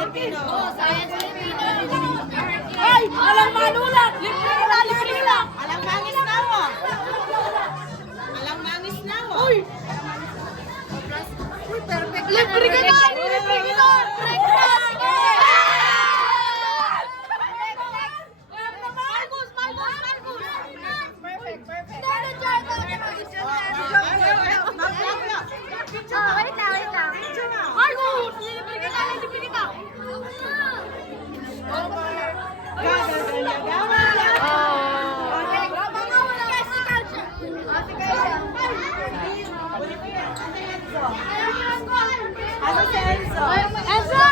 Filipino. Science Filipino. Ay! Alang manulat! Libre ka na! Libre ka! Alang mangis na mo. Alang mangis na mo. Uy! Perfect. Libre ka na! Libre ka na! Marcos! Marcos! Marcos! Perfect. Perfect. Wait lang. Marcos! Libre ka na! Libre ka na! Ano si Enzo? Enzo!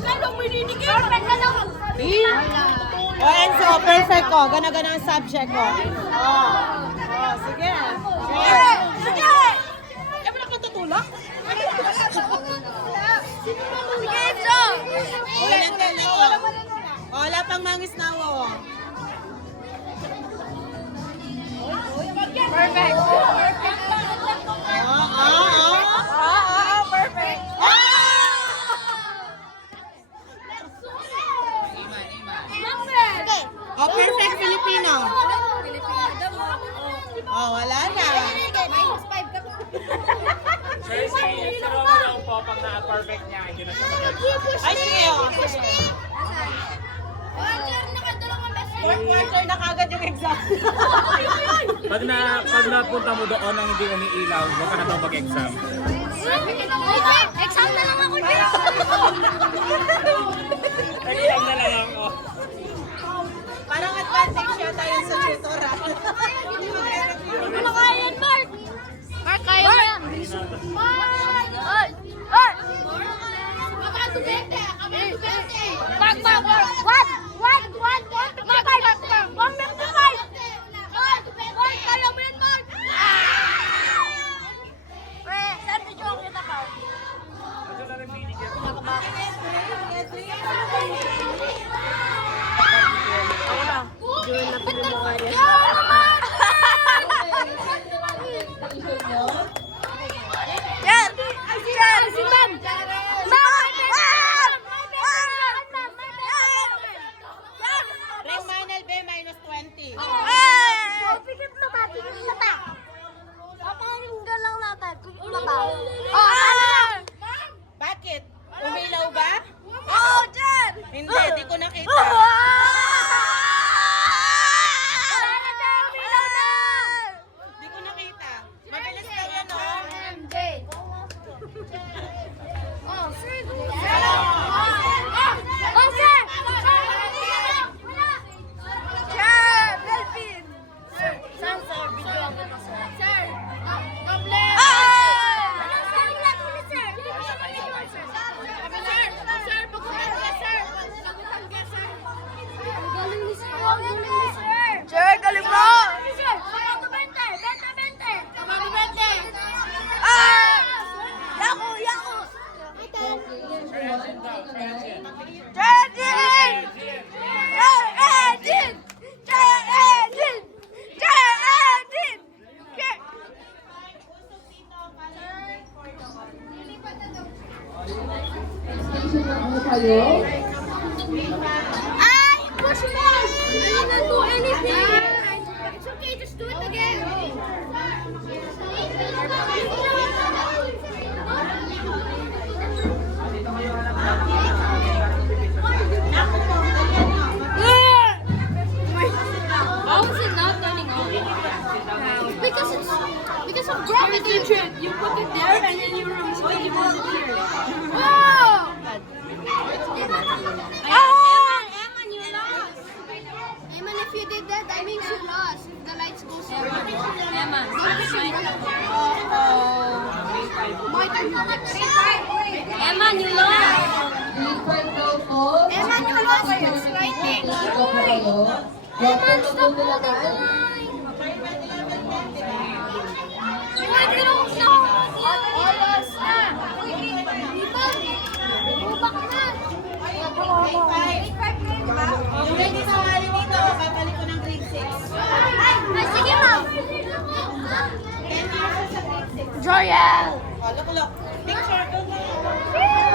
Kano mo ininigay? Perfect ka na! O Enzo, perfect ko. Gana-gana ang subject ko. Sige. Sige! Kaya mo na kang tutulak? Sige, Enzo! Wala pang mangis na mo. Perfect! Perfect. Perfect Filipino. Wala na. Minus 5 ka. Sir, si Roma lang po pag na-perfect niya, hindi na siya mag-exam. Ay, sige. Fourth quarter na kagad yung exam. Pag napunta mo doon ang hindi umiilaw, huwag ka na daw mag-exam. Exam na lang ako dito! Exam na lang ako. Parang advantage yata yun sa tutor. Ano kaya yan, Mark? Mark, kaya mo yan! Mark! Mark! Mark! What? Mark, back to five! Mark, kaya mo yan, Mark! Pre, saan na joke kita pa? Ito na rin binigyan. Yan! Yan! Si Ben! Ray Manel B, minus 20. Pikit mo ba? Pikit mo ba? Paparinggan lang natin. Pikit mo ba? Bakit? Umilaw ba? Oh, Jen! Hindi, di ko nakita. Di ko nakita. Mabilis lang yan, oh. MJ. Oh, sir. Oh, sir! Jen! Delphine! Saan, sir? Video ako na, sir. Sir, problem. Sir, pagkuhan ka, sir. Pagkuhan ka, sir. Ang galing ni sir. Ang galing ni sir. Jen, galing mo! Sir, pagkuhan ka, 20. Pagkuhan ka, 20. Yaku! Yaku! Trenching daw, trenching. Jen! Jen! Ay, push mo! I didn't do anything. It's okay, just do it again. How is it not turning on? Because of gravity. You put it there and then you're going to put it here. Oh! Eman, you lost. Eman, if you did that, that means you lost. If the lights go so Eman. Eman, you lost. Eman, you lost. It's writing. Eman, stop holding the line. Eman, you don't know. Almost na. Go back na. Yung ready sa mali dito, babalik ko ng grade 6. Ay, sige, ma'am. 10 years sa grade 6. Joyel! Look. Picture ko na.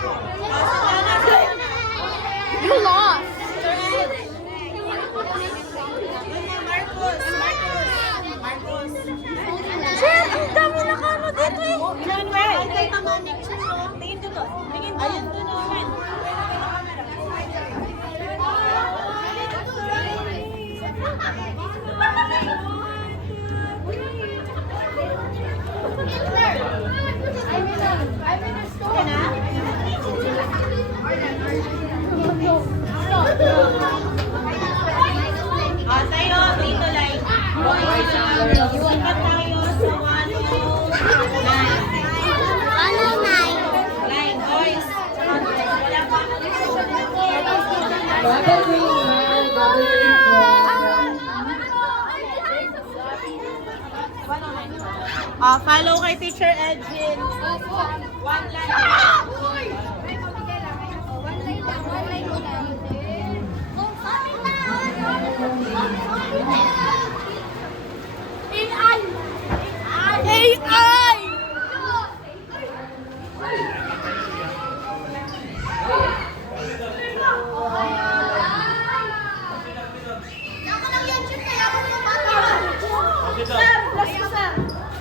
You lost. Sir, ang dami na kano dito eh. Manuel! Tingin ko to. Tingin ko. Ayun to no. Tayo, dito line. Sipat tayo sa 109. Ano, Nay? Line, boys. Wala pa. Follow kay Teacher Edwin. One line.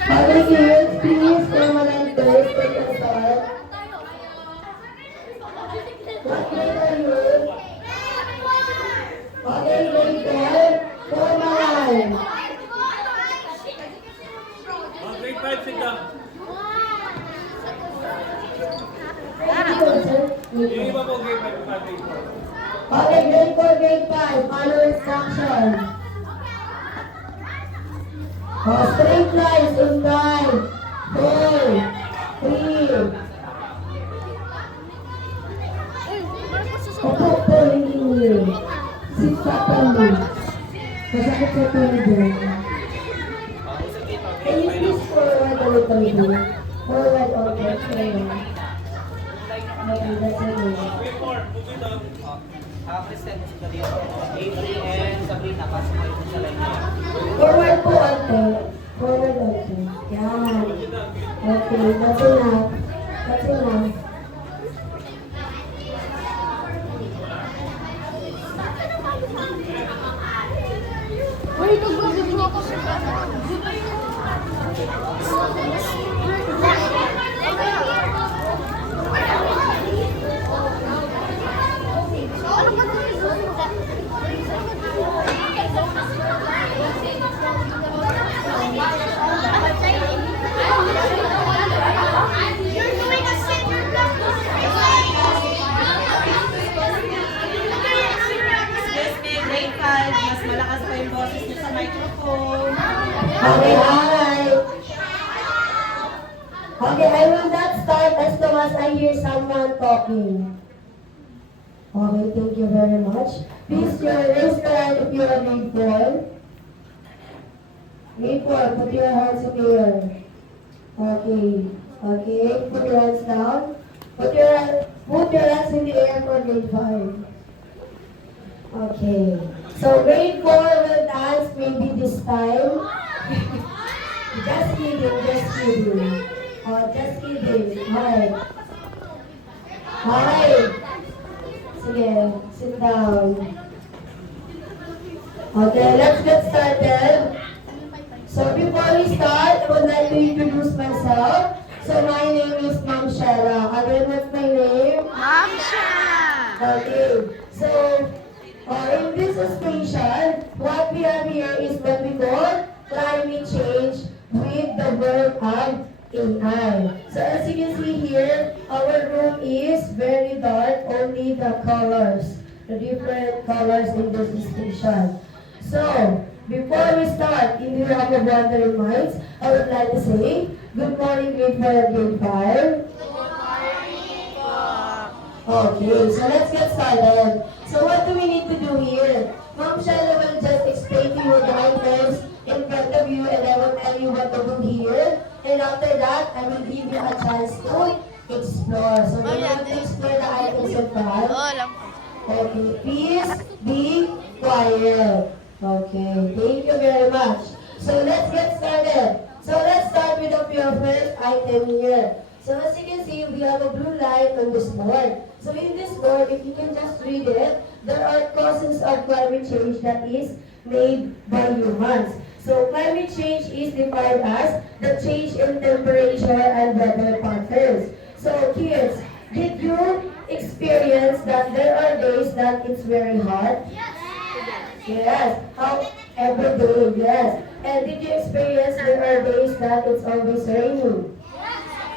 Public hearings, please, permanent base, take a start. What grade are you? Okay, grade 10, form a line. Grade 5, sit down. Yung iba po grade 5, grade 4. Okay, grade 4, grade 5, follow instructions. Straight lines in 5, 4, 3. Opo po, hindi. Sit properly. Masakit sa tulog. Can you please forward a little bit? Forward or back? Okay, that's okay. Grade 4, move it up. Kristen, gusto dito. Avery and Sabrina, pasok kayo sa line niya. Forward po, ate. Forward, ate. Yan. Okay, that's enough. That's enough. Uy, nagbago ako sa Grade 5, mas malakas pa yung boses niyo sa microphone. Okay, hi. Okay, I will not start as long as I hear someone talking. Okay, thank you very much. Please, raise your hand if you are grade 4. Grade 4, put your hands up here. Okay, okay, put your hands down. Put your hands in the air for grade 5. Okay, so grade 4 will dance maybe this time. Just kidding, just kidding. Oh, just kidding. Alright. Alright. Sige, sit down. Okay, let's get started. So before we start, I would like to introduce myself. So my name is Ma'am Shara. Again, what's my name? Ma'am Shara. Okay, so in this station, what we have here is what we call climate change with the word of AI. So as you can see here, our room is very dark, only the colors, the different colors in this station. So, before we start, if you have a wandering minds, I would like to say, good morning grade 4 and grade 5. Okay, so let's get started. So what do we need to do here? Ma'am Shella will just explain to you the items in front of you and I will tell you what to do here. And after that, I will give you a chance to explore. So you have to explore the items in front. Okay, please be quiet. Okay, thank you very much. So let's get started. So let's start with your first item here. So So as you can see, we have a blue light on this board. So in this board, if you can just read it, there are causes of climate change that is made by humans. So climate change is defined as the change in temperature and weather patterns. So kids, did you experience that there are days that it's very hot? Yes. How? Every day, yes. And did you experience there are days that it's always raining?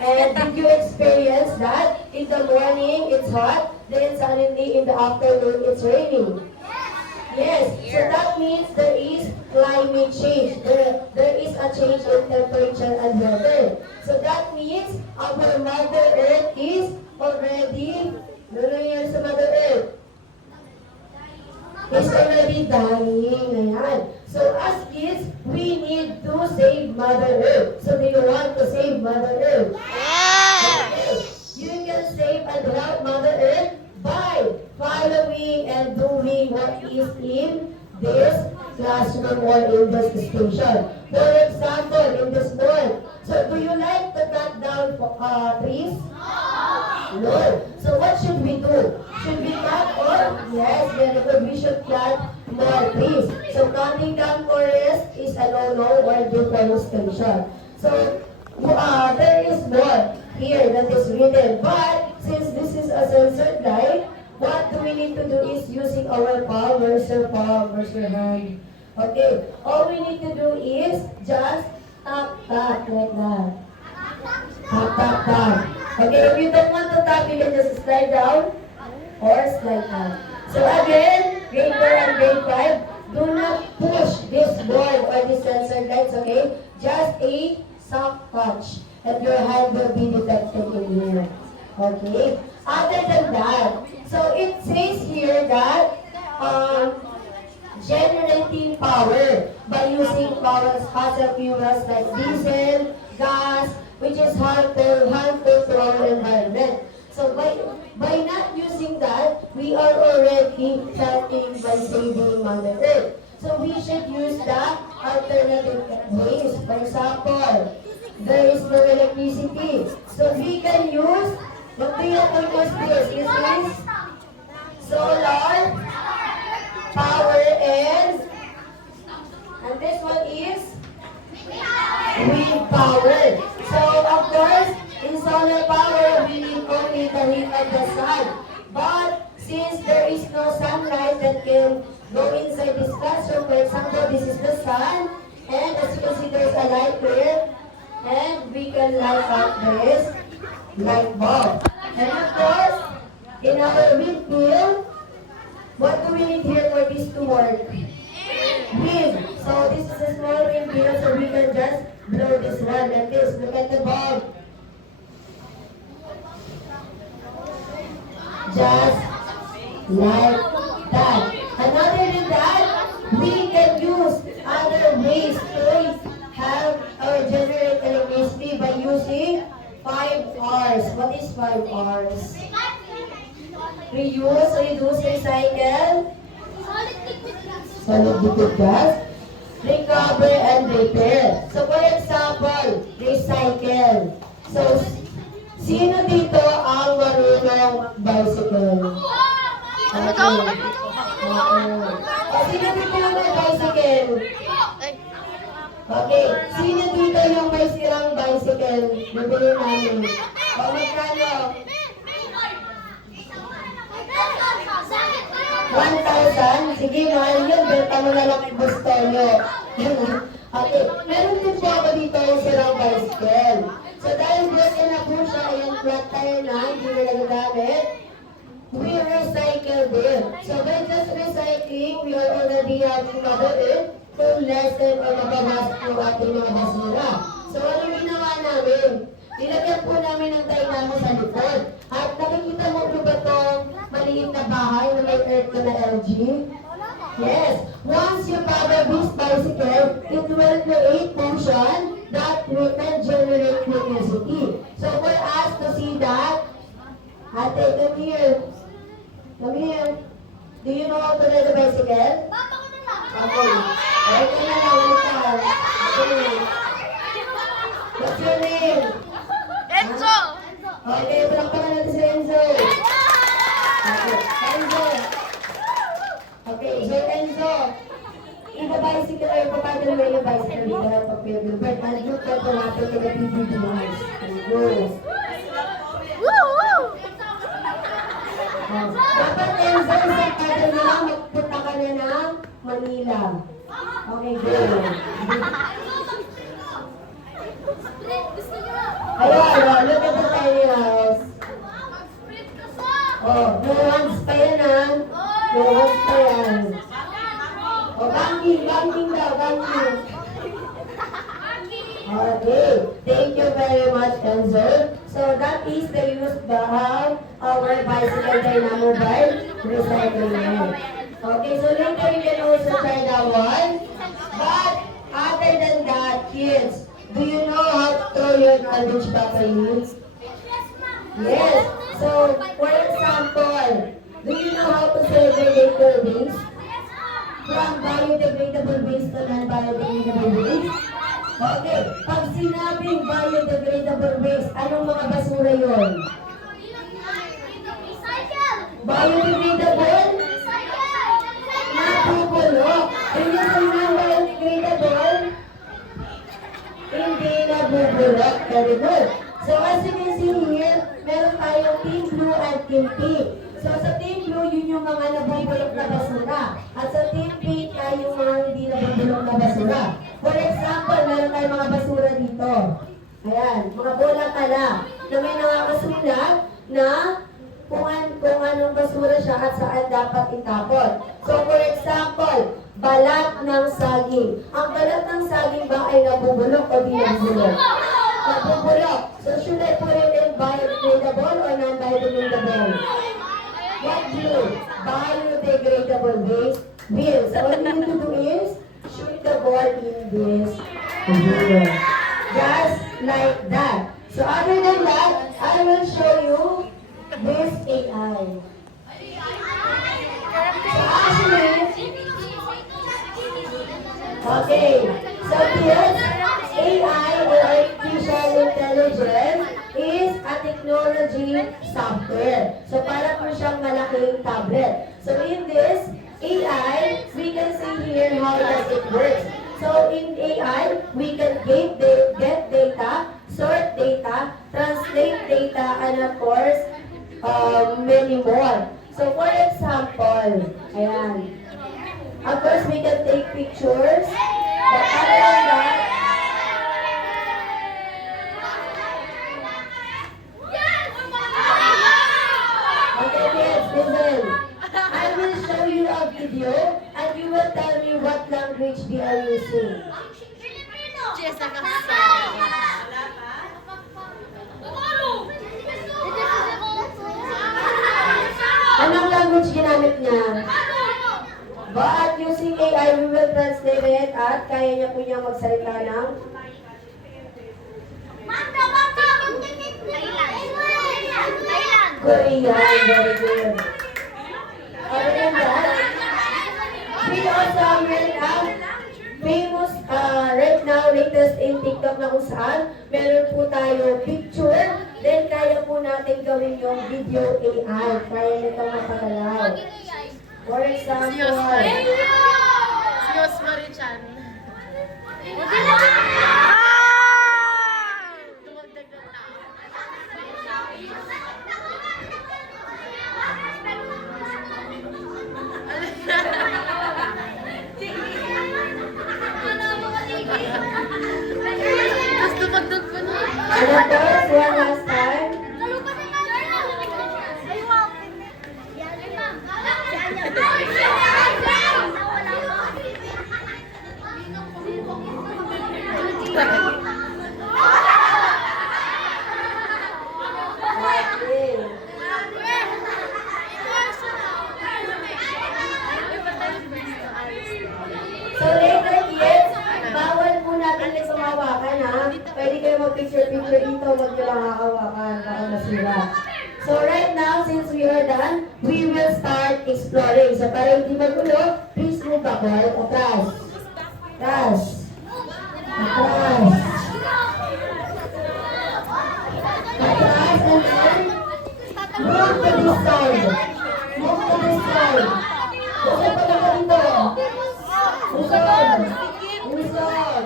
And did you experience that in the morning it's hot, then suddenly in the afternoon it's raining? Yes. So that means there is climate change. There is a change in temperature and weather. So that means our Mother Earth is already, ano yan sa Mother Earth? Is already dying. Ayan. So as kids, we need to save Mother Earth. So do you want to save Mother Earth? Okay. You can save and help Mother Earth by following and doing what is in this classroom or in this station. For example, in this board. So do you like to cut down trees? No. So what should we do? Should we cut or? Yes, very good. We should cut more trees. So cutting down forest is a no-no or deforestation. So there is more here that is written. But since this is a censored light, what do we need to do is using our palm. Where's your palm? Where's your hand? Okay. All we need to do is just tap, tap, like that. Tap, tap, tap. Okay, if you don't want to tap, you can just slide down or slide up. So again, grade 4 and grade 5, do not push this board or this sensor lights, okay? Just a soft touch and your hand will be detected in here. Okay? Other than that, so it says here that generating power by using fossil fuels like diesel, gas, which is harmful to our environment. So by not using that, we are already helping by saving Mother Earth. So we should use the alternative ways. For example, there is no electricity. So we can use, what do you use this? This is solar power and this one is wind power. So of course, in solar power, we need only the heat of the sun. But since there is no sunlight that can go inside this classroom, for example, this is the sun, and as you can see, there's a light here, and we can light up this light bulb. And of course, in our wind field, what do we need here for this to work? Wind. So this is a small wind field, so we can just blow this one like this. Look at the bulb. Just like that. And other than that, we can use other ways to have or generate electricity by using 5 R's. What is 5 R's? Reuse, reduce, recycle, solid liquid gas, recover, and repair. So for example, recycle. So sino dito ang marunong bicycle? Okay. Sino dito yung may bicycle? Okay. Sino dito yung may sirang bicycle? Bibili namin. O magkano? 1,000? Sige, mahal yun. Benta mo na lang yung gusto nyo. Okay. Meron din po ako dito yung sirang bicycle. So dahil broken na po siya, yung flat tire na, hindi na nagagamit, we recycle them. So by just recycling, we are already helping Mother Earth to lessen or mabawas po ating mga basura. So ano ginawa namin? Nilagyan po namin ng dynamo sa likod. At nakikita mo po ba itong maliit na bahay na may earth na LG? Yes. Once you power this bicycle, it will create motion that will can generate electricity. So for us to see that, ate, come here. Come here. Do you know how to ride a bicycle? Okay. Okay na lang. Okay. What's your name? Enzo! Okay, palakpakan natin si Enzo. Okay, Enzo. Okay, so Enzo. Iba-bicycle ay papadal mo yung bicycle dito na pag-Gilbert. And look at what happened to the PBBs. Go. Dapat Enzo, sa paddle na lang, magpunta ka na ng Manila. Okay, go. Ayan, look at the tiny house. Oh, no one's pa yan ah. No one's pa yan. Oh, banking daw, banking. Okay, thank you very much, Enzo. So that is the use of our bicycle dynamo by recycling. Okay, so later you can also try that one. But other than that, kids, do you know how to throw your garbage properly? Yes. So, for example, do you know how to segregate your waste? From biodegradable waste to non-biodegradable waste? Okay. Pag sinabing biodegradable waste, anong mga basura yon? Biodegradable? Nabubulok. And yung sa non-biodegradable, hindi nabubulok. Very good. So as you can see here, meron tayong team blue and team pink. So sa team blue, yun yung mga nabubulok na basura. At sa team pink ay yung mga hindi nabubulok na basura. For example, meron tayong mga basura dito. Ayan, mga bola tala na may nakakasulat na kung anong basura siya at saan dapat itapon. So for example, balat ng saging. Ang balat ng saging ba ay nabubulok o di nabubulok? Nabubulok. So should I put it in biodegradable or non-biodegradable? What blue? Biodegradable waste bin. So what you need to do is shoot the ball in this bin. Just like that. So other than that, I will show you this AI. So actually, okay, so here's AI or artificial intelligence is a technology software. So para po siyang malaking tablet. So in this AI, we can see here how does it works. So in AI, we can get data, sort data, translate data, and of course, many more. So for example, ayan. Of course, we can take pictures. But other than that, okay kids, listen. I will show you a video and you will tell me what language they are using. Anong language ginamit niya? But using AI, we will translate it at kaya niya po niya magsalita ng Korean. Very good. Other than that, we also meron ang famous right now, latest in TikTok na kung saan meron po tayo picture, then kaya po natin gawin yung video AI. Kaya nito mapagalaw. For example, Si Osmari-chan. Tumagdag ng tao. Tapos tumagdag pa na. and of course, one last time. Okay. So later kids, bawal po natin yung sumawakan ha. Pwede kayo mag-picture-picture dito, wag nyo lang hawakan, baka masira. So right now, since we are done, we will start exploring. So para hindi magulo, please move backward, atras. Atras. Atras. Atras and Move to this side. Move to this side. Usod pa lang dito. Usod. Usod.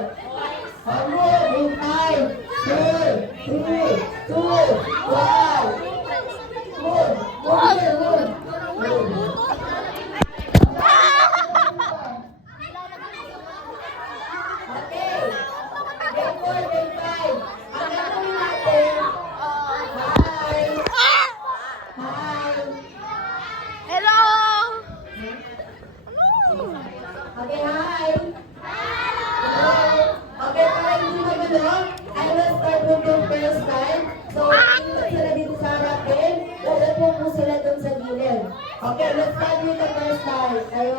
Move in 5, 4, 3, 2, 1. Move. Move here, move. Move. Okay. Day 4, day 5. Ang gagawin natin, hi. Hi. Hello! Okay, hi. Hello. Okay, para hindi magulo, I will start with the first time. So, ikot sila dito sa harapin. Uupo po sila dun sa gilid. Okay, let's start with the first time. Ayo.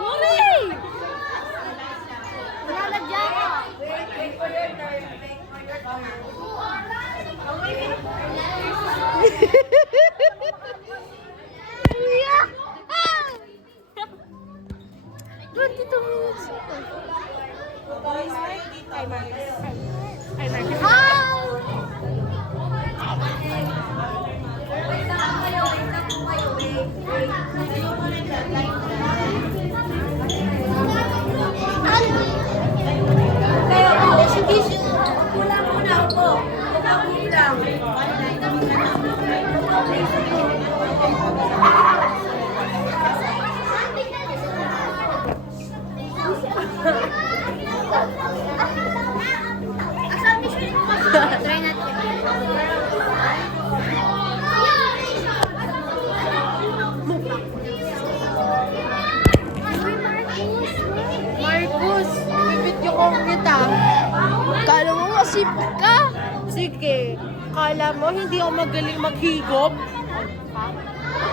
Sorry! Nalalagyan ko. Yeah! 22 minutes. Try natin. Marcus, bibidyo ko kita. Kala mo masipag ka? Sige. Kala mo hindi ako magaling maghigop?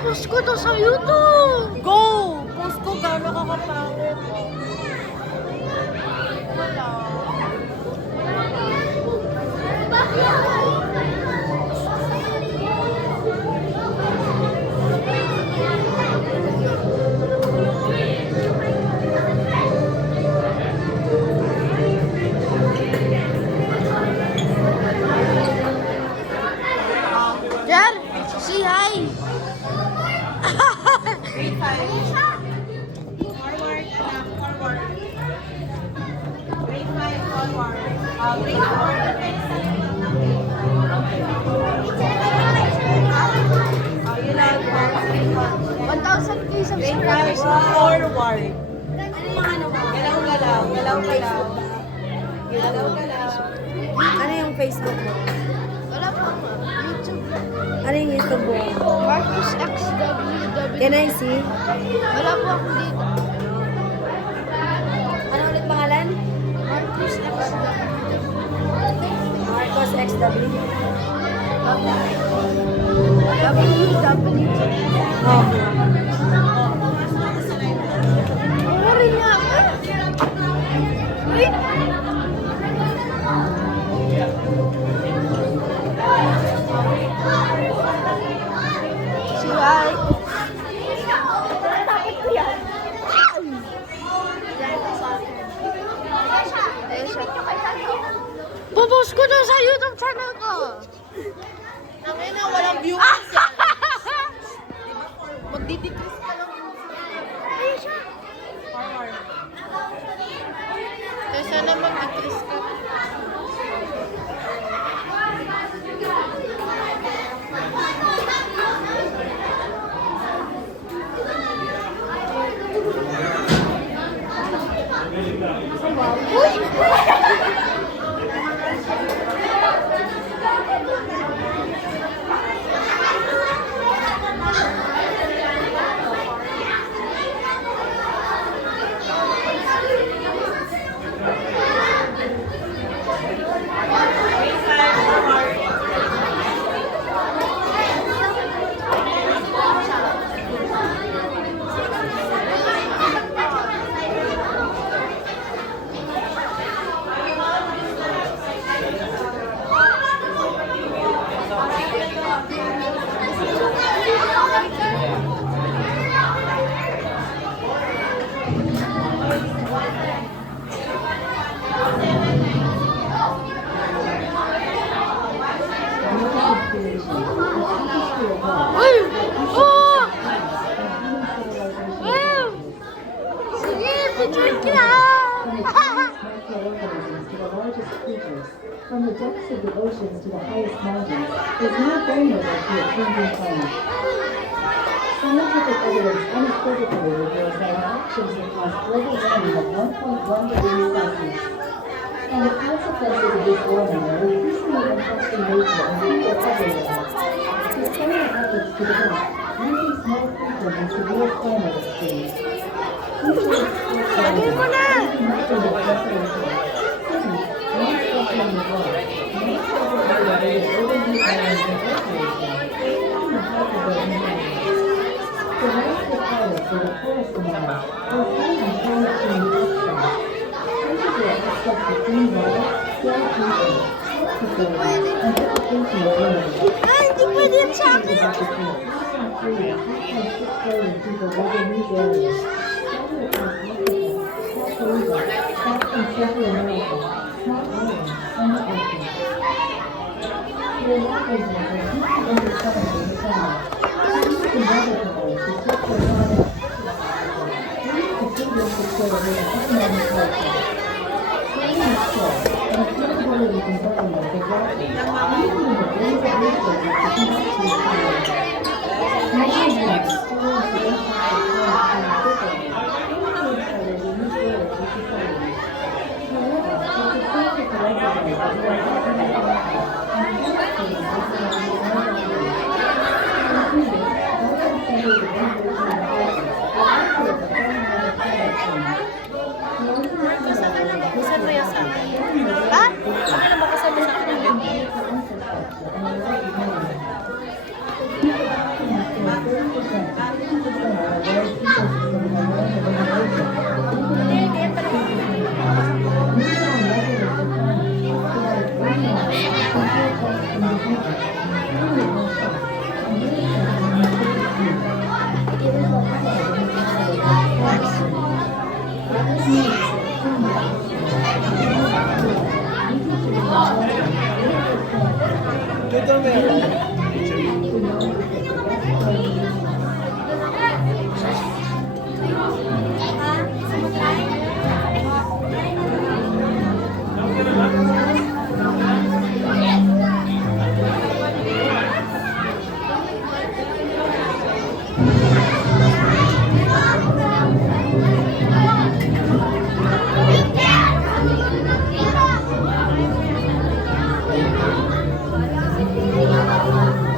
Post ko to sa YouTube. Go! Post ko gano'n kakapangit. Wala. Jar, say hi. Grade 5. Forward, anak. Forward. Grade 5, forward. Grade 4, depende sa level ng grade 5. Yun lang. Grade 1,000 pesos. Grade 5, forward. Galaw-galaw. Galaw-galaw. Galaw-galaw. Ano yung Facebook mo? Wala pa ako. YouTube. Ano yung YouTube mo? Marcus XWW. Can I see? Wala po ako dito. Ano ulit pangalan? Marcus XWW. Marcus XW. WW. Oh. Rin nga. Wait. Si Wai. Popost ko to sa YouTube channel ko. Ang ina, walang view. Magdidecrease ka lang. Forward. Kaya sana mag-decrease ka. Picture ka! Microorganisms to the largest creatures, from the depths of the oceans to the highest mountains, is now vulnerable to a changing climate. Scientific evidence unequivocally reveals that our actions have caused global warming of 1.1 degrees Celsius. And the consequences of this warming are increasingly affecting nature and people everywhere. Sustainable efforts to develop using small creatures in severe climate extremes. Lagyan mo na! Ay, hindi pwede yan sa akin! Ha? Ano ba kasama sa akin ng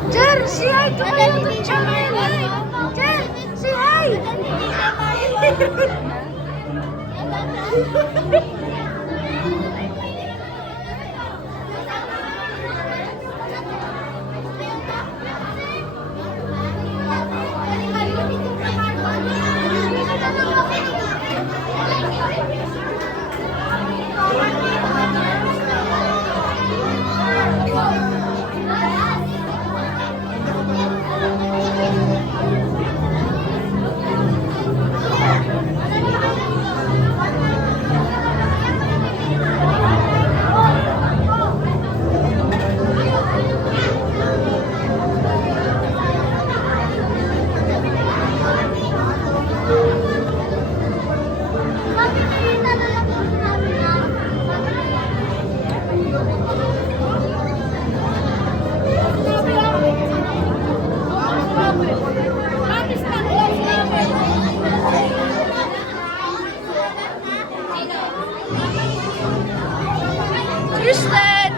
Jer, si hi ka kayo ng channel! Jer, si hi! Tristan!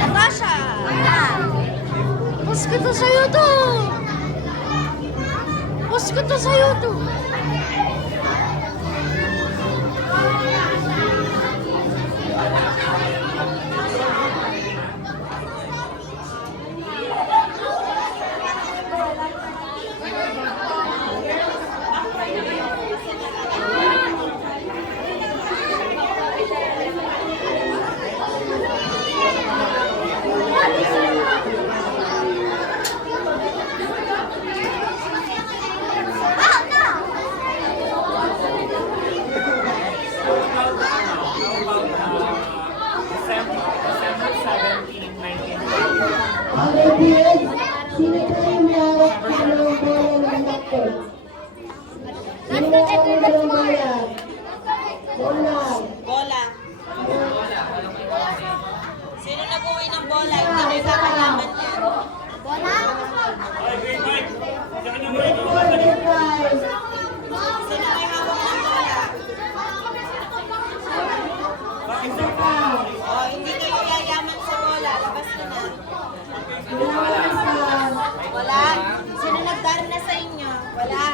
Natasha! Post ko to sa YouTube! Post ko to sa YouTube! December 17, 19. Okay, kids. Sino tayo may hawak ng bola ng bakit? Sino may hawak ng bola? Bola. Bola. Sino nag-uwi ng bola? Hindi may kakalaman yan. Bola? Sino may hawak ng bola? Oh, hindi kayo yayaman sa bola. Labas ka na. Wala. Sino nagdaan na sa inyo? Wala.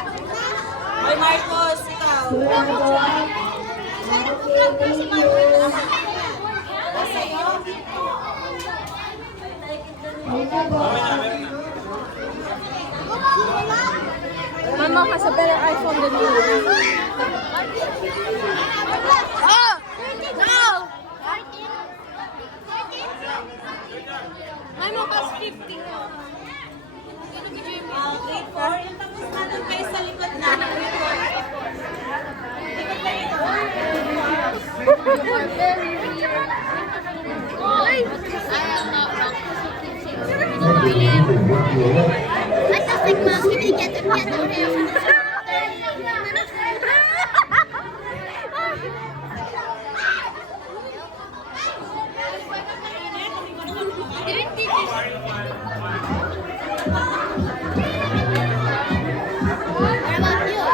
Hoy, Marcos, ikaw. Sa'yo? Mama has a better iPhone than you. Oh! No! Mama has 50. Grade 4. Tapos na doon kayo sa likod na. I am not wrong. I just think most people get to get their hair. What about you?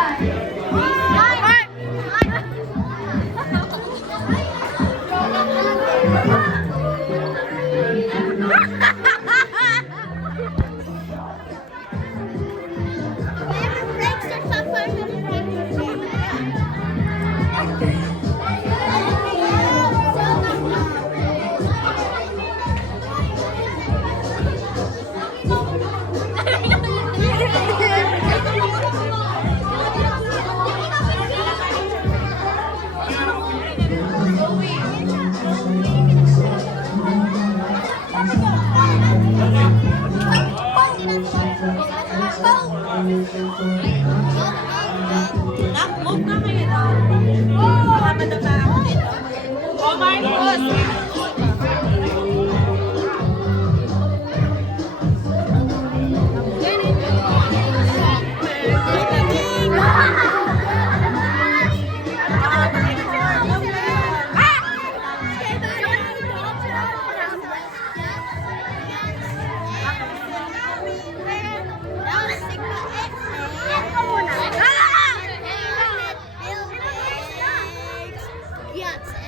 Nak, move na kayo daw. Baka madama ako dito. Oh, Marcos!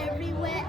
Everywhere.